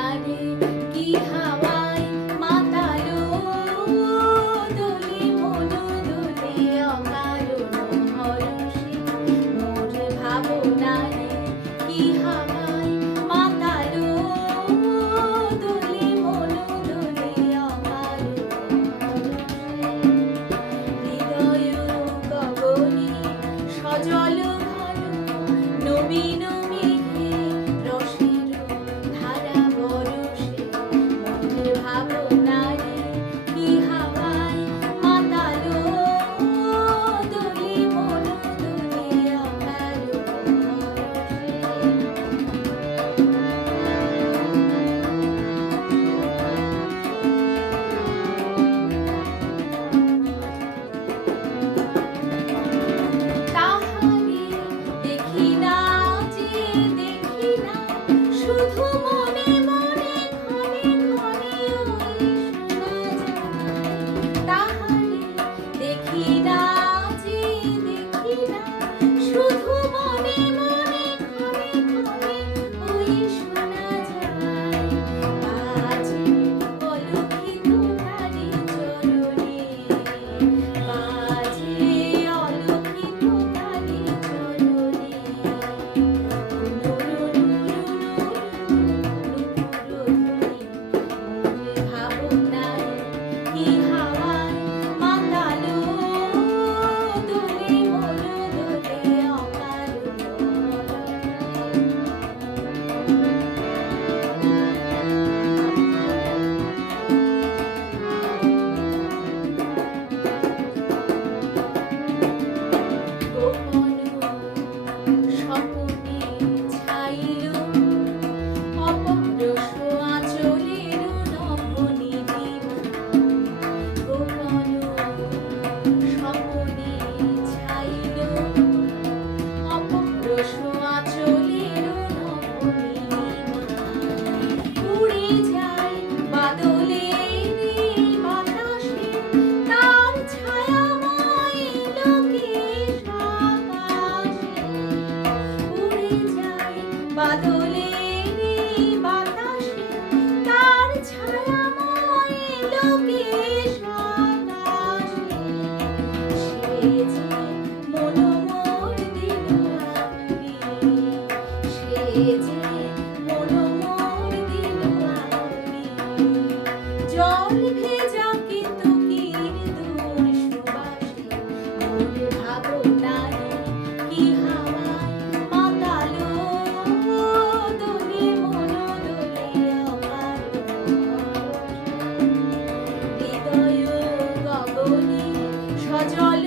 নারে কি হাওয়ায় মাতালো দোলে মনো দোলে অকারণ হরষে মোর ভাবনারে কি হাওয়ায় মাতালো দোলে মনো দোলে অকারণ হৃদয় গগনে সজল ঘন নবীন মেঘে রসের ধারা বরষে মোর ভাবনারে কি হাওয়ায় মাতালো দোলে মনো দোলে অকারণ তাহারে দেখি না যে দেখি না শুধু মনে মনে ক্ষণে ক্ষণে ওই শোনা যায় তাহারে দেখি না যে দেখি না শুধু মনে মনে ক্ষণে ক্ষণে ওই শোনা যায় বাজে অলক্ষিত তারি চরণে বাজে অলক্ষিত তারি চরণে ভাবনায় কি হাওয়ায় মাতালো দোলে মনো দোলে অকারণ গোপন স্বপনে ছাইল অপরশ আঁচলের নবনিধিব গোপন স্বপনে ছাইল অপরশ আঁচলের নবনিধিব উড়ে যায় বাদলের বাতাসে তার ছায়াময় লোকেশ আকাশে উড়ে যায় বাদলের বাতাসে তার ছায়াময় লোকেশ আকাশে সে যে মন মোর দিল আগুনে সে যে মন মোর দিল আগুনে জল ভেজা কেতকীর দূর সুবাসে মোর ভাবনারে কি হাওয়ায় মাতালো দোলে মনো দোলে অকারণ হৃদয় গগনে সজল